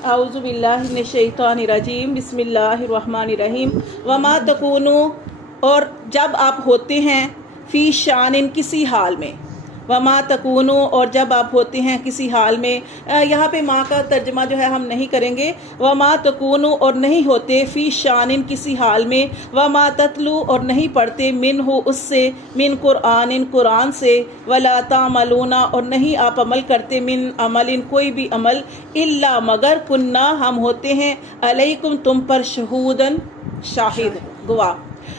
اعوذ باللہ من الشیطان الرجیم، بسم اللہ الرحمن الرحیم۔ وما تکونو، اور جب آپ ہوتے ہیں، فی شان، کسی حال میں، وما تکونو، اور جب آپ ہوتے ہیں کسی حال میں، یہاں پہ ماں کا ترجمہ جو ہے ہم نہیں کریں گے۔ وما تکونو، اور نہیں ہوتے، فی شان، کسی حال میں، وما تتلو، اور نہیں پڑھتے، منہ، اس سے، من قرآن، قرآن سے، ولا تعملون، اور نہیں آپ عمل کرتے، من عمل، کوئی بھی عمل، الا، مگر، کننا، ہم ہوتے ہیں، علیکم، تم پر، شہودن، شاہد، گواہ۔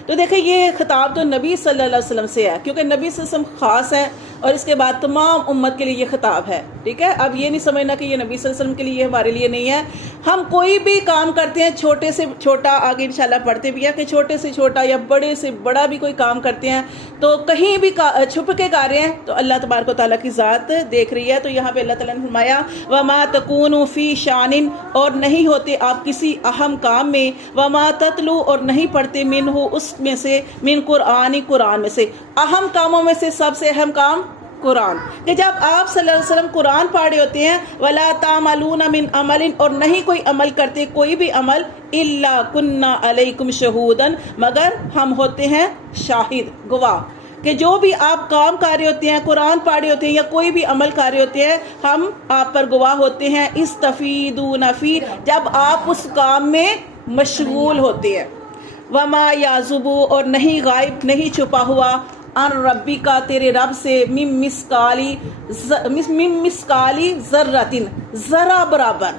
تو دیکھیں یہ خطاب تو نبی صلی اللہ علیہ وسلم سے ہے، کیونکہ نبی صلی اللہ علیہ وسلم خاص ہے، اور اس کے بعد تمام امت کے لیے یہ خطاب ہے، ٹھیک ہے۔ اب یہ نہیں سمجھنا کہ یہ نبی صلی اللہ علیہ وسلم کے لیے، یہ ہمارے لیے نہیں ہے۔ ہم کوئی بھی کام کرتے ہیں، چھوٹے سے چھوٹا، آگے انشاءاللہ پڑھتے بھی ہیں کہ چھوٹے سے چھوٹا یا بڑے سے بڑا بھی کوئی کام کرتے ہیں تو کہیں بھی چھپ کے کر رہے ہیں تو اللہ تبارک و تعالیٰ کی ذات دیکھ رہی ہے۔ تو یہاں پہ اللہ تعالیٰ نے فرمایا وما تکونوا فی شان، اور نہیں ہوتے آپ کسی اہم کام میں، وما تتلو، اور نہیں پڑھتے، منہ، اس میں سے، من قرآن، قرآن میں سے۔ اہم کاموں میں سے سب سے اہم کام قرآن، کہ جب آپ صلی اللہ علیہ وسلم قرآن پڑھ رہے ہوتے ہیں، ولا تعملون من عمل، اور نہیں کوئی عمل کرتے، کوئی بھی عمل، الا کننا علیکم شہودن، مگر ہم ہوتے ہیں شاہد، گواہ، کہ جو بھی آپ کام کر رہے ہوتے ہیں، قرآن پڑھ رہے ہوتے ہیں یا کوئی بھی عمل کر رہے ہوتے ہیں، ہم آپ پر گواہ ہوتے ہیں۔ استفیدون فی، جب آپ اس کام میں مشغول ہوتے ہیں۔ وما یعزب، اور نہیں غائب، نہیں چھپا ہوا، ان ربی کا، تیرے رب سے، من مسقالی ذرۃ، ذرہ برابر،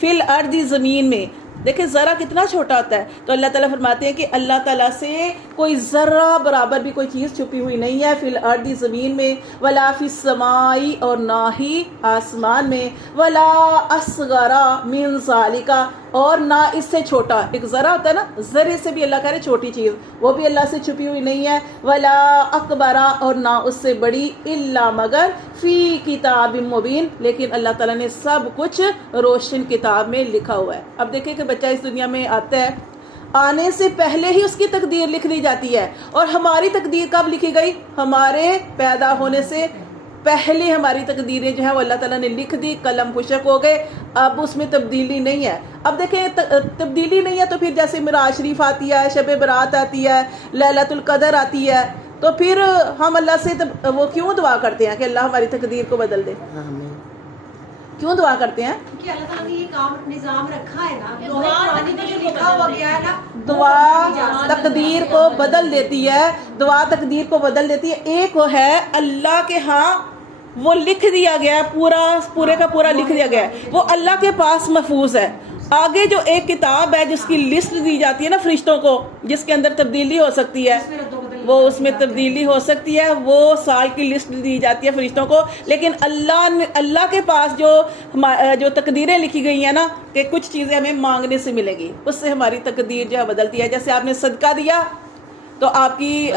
فی الارض، زمین میں۔ دیکھیں ذرہ کتنا چھوٹا ہوتا ہے، تو اللہ تعالیٰ فرماتے ہیں کہ اللہ تعالیٰ سے کوئی ذرہ برابر بھی کوئی چیز چھپی ہوئی نہیں ہے، فی الارض، زمین میں، ولا فی السماء، اور نہ ہی آسمان میں، ولا اصغر من ذالک، اور نہ اس سے چھوٹا، ایک ذرہ ہوتا ہے نا، ذرے سے بھی اللہ کہہ رہے چھوٹی چیز، وہ بھی اللہ سے چھپی ہوئی نہیں ہے، ولا اکبر، اور نہ اس سے بڑی، الا، مگر، فی کتاب مبین، لیکن اللہ تعالیٰ نے سب کچھ روشن کتاب میں لکھا ہوا ہے۔ اب دیکھیں کہ بچہ اس دنیا میں آتا ہے، آنے سے پہلے ہی اس کی تقدیر لکھ لی جاتی ہے، اور ہماری تقدیر کب لکھی گئی؟ ہمارے پیدا ہونے سے پہلے ہماری تقدیریں جو ہیں وہ اللہ تعالیٰ نے لکھ دی، قلم خشک ہو گئے، اب اس میں تبدیلی نہیں ہے۔ اب دیکھیں تبدیلی نہیں ہے تو پھر جیسے معراج شریف آتی ہے، شب برات آتی ہے، لیلۃ القدر آتی ہے، تو پھر ہم اللہ سے وہ کیوں دعا کرتے ہیں کہ اللہ ہماری تقدیر کو بدل دے؟ کیوں دعا کرتے ہیں؟ کہ اللہ تعالیٰ نے یہ کام نظام رکھا ہے نا، لکھا ہوا گیا ہے نا، دعا تقدیر کو بدل دیتی ہے، دعا تقدیر کو بدل دیتی ہے۔ ایک وہ ہے اللہ کے ہاں وہ لکھ دیا گیا ہے، پورے کا پورا لکھ دیا گیا ہے، وہ اللہ کے پاس محفوظ ہے۔ آگے جو ایک کتاب ہے جس کی لسٹ دی جاتی ہے نا فرشتوں کو، جس کے اندر تبدیلی ہو سکتی ہے، وہ اس میں تبدیلی ہو سکتی ہے، وہ سال کی لسٹ دی جاتی ہے فرشتوں کو، لیکن اللہ کے پاس جو تقدیریں لکھی گئی ہیں نا کہ کچھ چیزیں ہمیں مانگنے سے ملے گی، اس سے ہماری تقدیر جو ہے بدلتی ہے۔ جیسے آپ نے صدقہ دیا تو آپ کی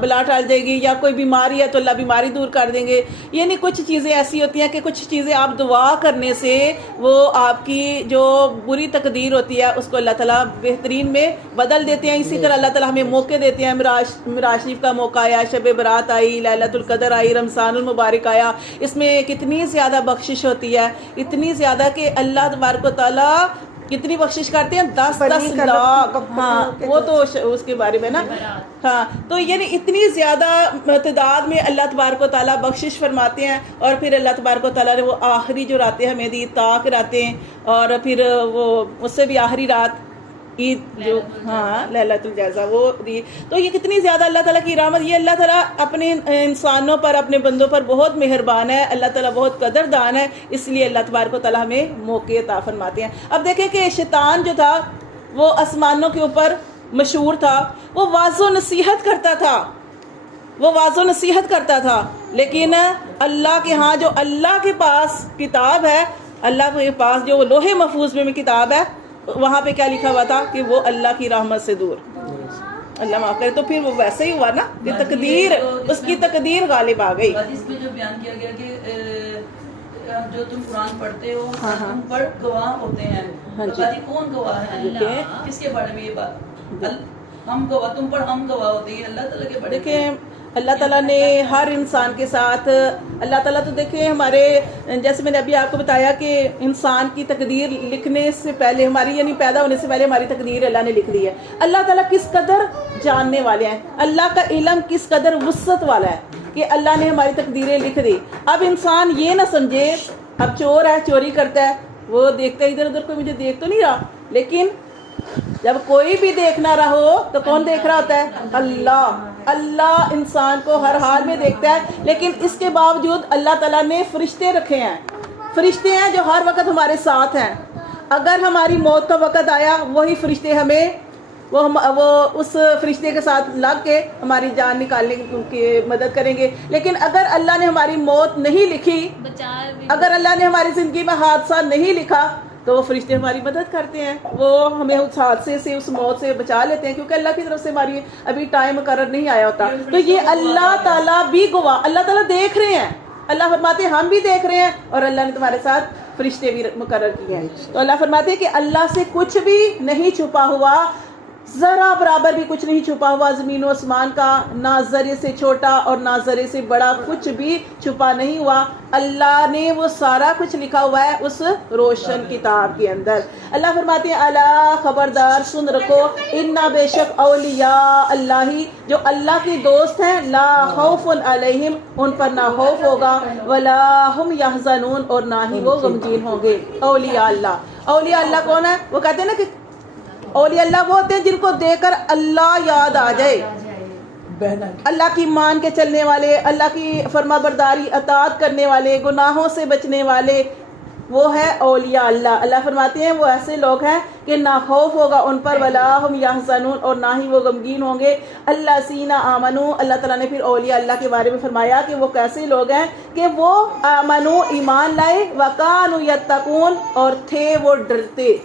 بلا ٹال جائے گی، یا کوئی بیماری ہے تو اللہ بیماری دور کر دیں گے۔ یعنی کچھ چیزیں ایسی ہوتی ہیں کہ کچھ چیزیں آپ دعا کرنے سے وہ آپ کی جو بری تقدیر ہوتی ہے اس کو اللہ تعالیٰ بہترین میں بدل دیتے ہیں۔ اسی طرح اللہ تعالیٰ ہمیں موقع دیتے ہیں، معراج شریف کا موقع آیا، شب برات آئی، لیلۃ القدر آئی، رمضان المبارک آیا، اس میں کتنی زیادہ بخشش ہوتی ہے، اتنی زیادہ کہ اللہ تبارک و تعالیٰ کتنی بخشش کرتے ہیں، 10 لاکھ، ہاں وہ تو اس کے بارے میں نا، ہاں تو یعنی اتنی زیادہ تعداد میں اللہ تبارک و تعالیٰ بخشش فرماتے ہیں۔ اور پھر اللہ تبارک و تعالیٰ نے وہ آخری جو راتیں ہمیں دی، طاق راتیں، اور پھر وہ اس سے بھی آخری رات عید جو لیلۃ الجزا وہ دی۔ تو یہ کتنی زیادہ اللہ تعالیٰ کی رحمت، یہ اللہ تعالیٰ اپنے انسانوں پر، اپنے بندوں پر بہت مہربان ہے، اللہ تعالیٰ بہت قدردان ہے، اس لیے اللہ تبارک و تعالیٰ ہمیں موقع عطا فرماتے ہیں۔ اب دیکھیں کہ شیطان جو تھا وہ آسمانوں کے اوپر مشہور تھا، وہ واعظ و نصیحت کرتا تھا، لیکن اللہ کے ہاں جو اللہ کے پاس کتاب ہے، اللہ کے پاس جو لوح محفوظ میں کتاب ہے، وہاں پہ کیا لکھا ہوا تھا کہ وہ اللہ کی رحمت سے دور، اللہ معاف کرے۔ تو پھر وہ ویسے ہی ہوا نا کہ تقدیر، اس کی تقدیر غالب آ گئی۔ حدیث میں جو بیان کیا گیا کہ جو تم قرآن پڑھتے ہو تم پر گواہ ہوتے ہیں، کون گواہ ہے؟ اللہ۔ کس کے بارے میں یہ بات؟ ہم گواہ، تم پر ہم گواہ ہوتے ہیں، اللہ تعالیٰ کے بارے میں۔ دیکھیں اللہ تعالیٰ نے ہر انسان کے ساتھ، اللہ تعالیٰ تو دیکھیں ہمارے، جیسے میں نے ابھی آپ کو بتایا کہ انسان کی تقدیر لکھنے سے پہلے ہماری، یعنی پیدا ہونے سے پہلے ہماری تقدیر اللہ نے لکھ دی ہے. اللہ تعالیٰ کس قدر جاننے والے ہیں، اللہ کا علم کس قدر وسعت والا ہے کہ اللہ نے ہماری تقدیریں لکھ دی. اب انسان یہ نہ سمجھے، اب چور ہے چوری کرتا ہے، وہ دیکھتا ہے ادھر ادھر، کوئی مجھے دیکھ تو نہیں رہا، لیکن جب کوئی بھی دیکھ نہ رہا ہو تو کون دیکھ رہا ہوتا ہے؟ اللہ. اللہ انسان کو ہر حال میں دیکھتا ہے. لیکن اس کے باوجود اللہ تعالیٰ نے فرشتے رکھے ہیں، فرشتے ہیں جو ہر وقت ہمارے ساتھ ہیں. اگر ہماری موت کا وقت آیا، وہی فرشتے ہمیں وہ اس فرشتے کے ساتھ لگ کے ہماری جان نکالنے کی مدد کریں گے. لیکن اگر اللہ نے ہماری موت نہیں لکھی، اگر اللہ نے ہماری زندگی میں حادثہ نہیں لکھا، تو وہ فرشتے ہماری مدد کرتے ہیں، وہ ہمیں اس حادثے سے، اس موت سے بچا لیتے ہیں، کیونکہ اللہ کی طرف سے ہماری ابھی ٹائم مقرر نہیں آیا ہوتا. تو یہ اللہ تعالیٰ بھی گواہ، اللہ تعالیٰ دیکھ رہے ہیں. اللہ فرماتے ہیں ہم بھی دیکھ رہے ہیں، اور اللہ نے تمہارے ساتھ فرشتے بھی مقرر کیے ہیں. تو اللہ فرماتے ہیں کہ اللہ سے کچھ بھی نہیں چھپا ہوا، ذرا برابر بھی کچھ نہیں چھپا ہوا زمین و آسمان کا، نہ ذرے سے چھوٹا اور نہ ذرے سے بڑا کچھ بھی چھپا نہیں ہوا. اللہ نے وہ سارا کچھ لکھا ہوا ہے اس روشن کتاب کے اندر. اللہ فرماتے ہیں الا خبردار سن رکھو، انا بے شک اولیاء اللہ، جو اللہ کے دوست ہیں، لا خوف علیہم، ان پر نہ خوف ہوگا، ولا هم یحزنون، اور نہ ہی وہ غمگین ہوں گے. اولیاء اللہ، اولیاء اللہ کون ہے؟ وہ کہتے ہیں نا کہ اولیاء اللہ وہ ہوتے ہیں جن کو دیکھ کر اللہ یاد آ جائے، اللہ کی مان کے چلنے والے، اللہ کی فرما برداری اطاعت کرنے والے، گناہوں سے بچنے والے، وہ ہے اولیاء اللہ. اللہ فرماتے ہیں وہ ایسے لوگ ہیں کہ نہ خوف ہوگا ان پر، ولا هم یحزنون، اور نہ ہی وہ غمگین ہوں گے. الذین آمنوا، اللہ تعالیٰ نے پھر اولیاء اللہ کے بارے میں فرمایا کہ وہ کیسے لوگ ہیں کہ وہ آمنوا، ایمان لائے، وکانوا یتقون، اور تھے وہ ڈرتے.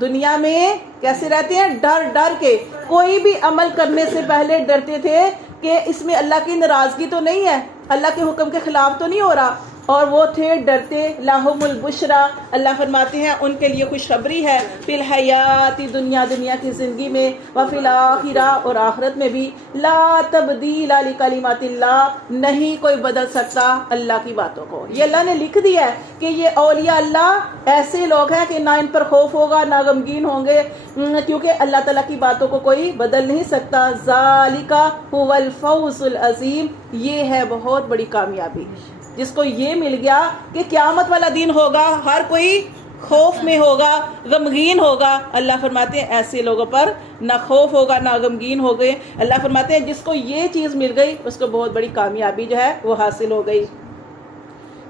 دنیا میں کیسے رہتے ہیں؟ ڈر ڈر کے، کوئی بھی عمل کرنے سے پہلے ڈرتے تھے کہ اس میں اللہ کی ناراضگی تو نہیں ہے، اللہ کے حکم کے خلاف تو نہیں ہو رہا، اور وہ تھے ڈرتے. لہم البشرا، اللہ فرماتے ہیں ان کے لیے خوشخبری ہے، فی الحیات دنیا، دنیا کی زندگی میں، وفی الآخرہ، اور آخرت میں بھی. لا تبدیل لکلمات اللہ، نہیں کوئی بدل سکتا اللہ کی باتوں کو. یہ اللہ نے لکھ دیا ہے کہ یہ اولیاء اللہ ایسے لوگ ہیں کہ نہ ان پر خوف ہوگا، نہ غمگین ہوں گے، کیونکہ اللہ تعالیٰ کی باتوں کو کوئی بدل نہیں سکتا. ذالک هو الفوز العظیم، یہ ہے بہت بڑی کامیابی جس کو یہ مل گیا کہ قیامت والا دن ہوگا، ہر کوئی خوف میں ہوگا، غمگین ہوگا. اللہ فرماتے ہیں ایسے لوگوں پر نہ خوف ہوگا نہ غمگین ہو گئے. اللہ فرماتے ہیں جس کو یہ چیز مل گئی اس کو بہت بڑی کامیابی جو ہے وہ حاصل ہو گئی.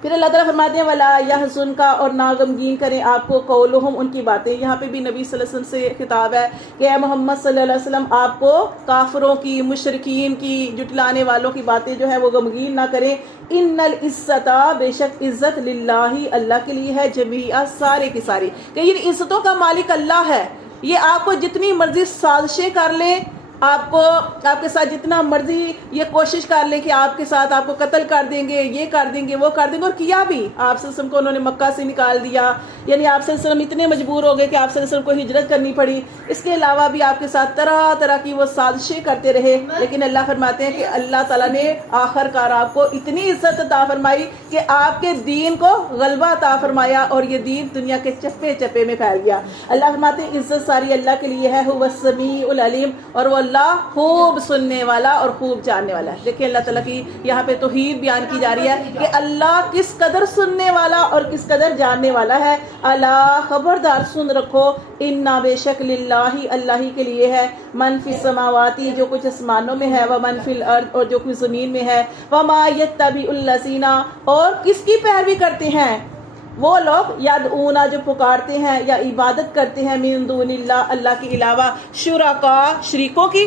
پھر اللہ تعالیٰ فرماتے ہیں ولا یحزن کا، اور نہ غمگین کریں آپ کو، قولہم، ان کی باتیں. یہاں پہ بھی نبی صلی اللہ علیہ وسلم سے خطاب ہے کہ اے محمد صلی اللہ علیہ وسلم آپ کو کافروں کی، مشرکین کی، جٹلانے والوں کی باتیں جو ہے وہ غمگین نہ کریں. ان العزت، بے شک عزت، للہ، اللہ کے لیے ہے، جمیعا، سارے کی ساری، کہ ان عزتوں کا مالک اللہ ہے. یہ آپ کو جتنی مرضی سازشیں کر لیں، آپ کو، آپ کے ساتھ جتنا مرضی یہ کوشش کر لیں کہ آپ کے ساتھ آپ کو قتل کر دیں گے، یہ کر دیں گے، وہ کر دیں گے، اور کیا بھی. آپ صلی اللہ علیہ وسلم کو انہوں نے مکہ سے نکال دیا، یعنی آپ صلی اللہ علیہ وسلم اتنے مجبور ہو گئے کہ آپ صلی اللہ علیہ وسلم کو ہجرت کرنی پڑی. اس کے علاوہ بھی آپ کے ساتھ طرح طرح کی وہ سازشیں کرتے رہے، لیکن اللہ فرماتے ہیں کہ اللہ تعالیٰ نے آخر کار آپ کو اتنی عزت عطا فرمائی کہ آپ کے دین کو غلبہ عطا فرمایا، اور یہ دین دنیا کے چپے چپے میں پھیل گیا. اللہ فرماتے ہیں عزت ساری اللہ کے لیے ہے، هو السمیع العلیم، اور وہ اللہ خوب سننے والا اور خوب جاننے والا ہے. دیکھیں اللہ تعالیٰ کی یہاں پہ توحید بیان کی جا رہی ہے کہ اللہ کس قدر سننے والا اور کس قدر جاننے والا ہے. اللہ خبردار سن رکھو، انا بے شک للہ، اللہ ہی کے لیے ہے، من فی السماواتی، جو کچھ آسمانوں میں ہے، ومن فی الارض، اور جو کچھ زمین میں ہے، وما یتبع الذین، اور کس کی پیروی کرتے ہیں وہ لوگ، یدعونا، جو پکارتے ہیں یا عبادت کرتے ہیں، من دون اللہ، اللہ کے علاوہ، شرکاء، شریکوں کی.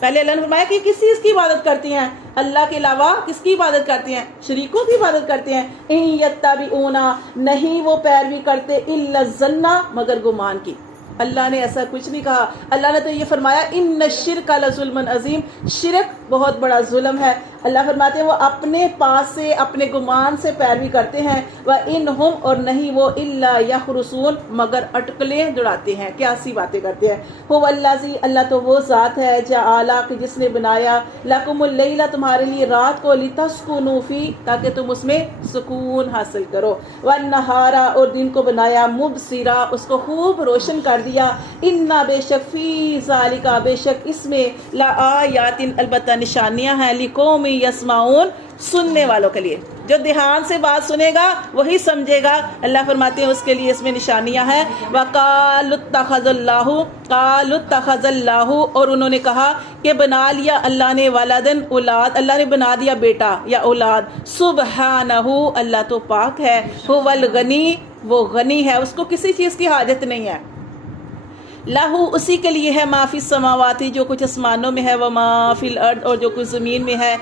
پہلے اللہ نے فرمایا کہ کس چیز کی عبادت کرتی ہیں؟ اللہ کے علاوہ کس کی عبادت کرتے ہیں؟ شریکوں کی عبادت کرتے ہیں. ان یتبعون، نہیں وہ پیروی کرتے، الا الظن، مگر گمان کی. اللہ نے ایسا کچھ نہیں کہا. اللہ نے تو یہ فرمایا ان الشرک لظلم عظیم، شرک بہت بڑا ظلم ہے. اللہ فرماتے ہیں وہ اپنے پاس سے اپنے گمان سے پیروی کرتے ہیں. وَإِنْهُمْ اور نہیں وہ إِلَّا يَخْرُصُونَ مگر اٹکلیں جڑاتے ہیں, کیا سی باتیں کرتے ہیں. هُوَ الَّذِي اللہ تو وہ ذات ہے جَعَلَ کہ جس نے بنایا لَكُمُ اللَّيْلَ تمہارے لیے رات کو لِتَسْكُنُوا فِيهِ تاکہ تم اس میں سکون حاصل کرو. وَالنَّهَارَ اور دن کو بنایا مبصرا اس کو خوب روشن کر دیا. اِنَّا بے شک فِي ذَلِكَ بے شک اس میں لَآيَاتٍ البتہ نشانیاں ہیں لِقَوْمٍ يَسْمَعُونَ سننے والوں کے لیے, جو دھیان سے بات سنے گا وہی سمجھے گا. اللہ فرماتے ہیں اس کے لیے اس میں نشانیاں ہیں. وَقَالُوا اتَّخَذَ اللَّهُ اور انہوں نے کہا کہ بنا لیا اللہ نے ولدن اولاد, اللہ نے بنا دیا بیٹا یا اولاد. سبحانہ اللہ تو پاک ہے. هو الغنی وہ غنی ہے, اس کو کسی چیز کی حاجت نہیں ہے. لہو اسی کے لیے ہے ما فی السماواتی جو کچھ آسمانوں میں ہے, وما فی الارض اور جو کچھ زمین میں ہے.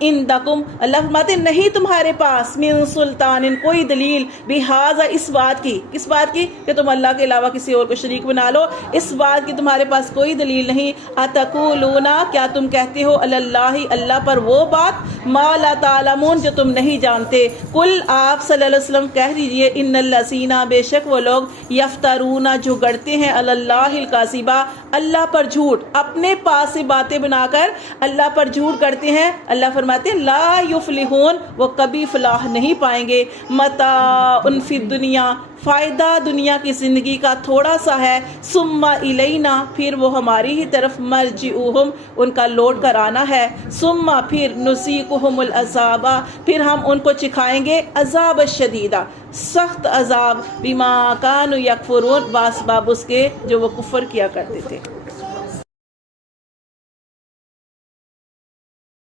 عندکم اللہ فرماتے نہیں تمہارے پاس من سلطان کوئی دلیل بہذا اس بات کی, کس بات کی کہ تم اللہ کے علاوہ کسی اور کو شریک بنا لو, اس بات کی تمہارے پاس کوئی دلیل نہیں. اتقولون کیا تم کہتے ہو علی اللہ اللہ پر وہ بات ما لا تعلمون جو تم نہیں جانتے. قل آپ صلی اللہ علیہ وسلم کہہ دیجئے ان الذین بے شک وہ لوگ یفترون جو گڑتے ہیں اللہ الکاذبہ اللہ پر جھوٹ, اپنے پاس سے باتیں بنا کر اللہ پر جھوٹ کرتے ہیں. اللہ فرماتے ہیں لا یفلحون وہ کبھی فلاح نہیں پائیں گے. متاع فی الدنیا فائدہ دنیا کی زندگی کا تھوڑا سا ہے. ثم الینا پھر وہ ہماری ہی طرف مرجعوہم ان کا لوٹ کر آنا ہے. ثم پھر نذیقہم العذاب پھر ہم ان کو چکھائیں گے عذاب شدیدہ سخت عذاب بما کانوا یکفرون باسباب اس کے جو وہ کفر کیا کرتے تھے.